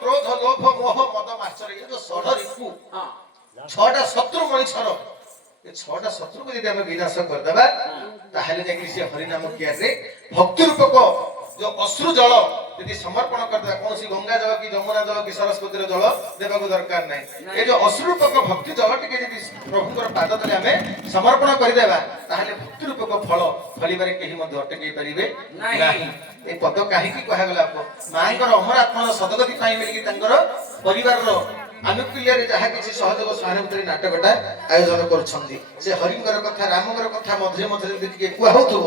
क्रोध लोभ मोह मद माश्चर्य ये जो षढ़ रिपु छटा शत्रु मनुष्यर ये छटा शत्रु को यदि आम विनाश करदेबा ताहले जाकि से हरि नाम किया रे भक्ति रूपक जो अश्रु जल यदि समर्पण करदेबा कौन सी गंगा जल कि जमुना जल कि सरस्वती जल देबा को दरकार नहीं ये जो अश्रु रूपक भक्ति जल टिके यदि प्रभुकर पाद तले आमे समर्पण करदेबा ताहले भक्ति रूपक फल फलिबारे केही मध्ये अटकै परिबे नाही ए पद काहे की कहा गला को मांकर अमर आत्मार सदगति पाई मिलकी तांकर परिवार रो अनुकूल्य रे जहा किछि सहयोग सहानुभूति नाटकटा आयोजन करछन्ती से हरिंकर कथा रामकर कथा मधुरे मधुरे टिके कुआ होथबो।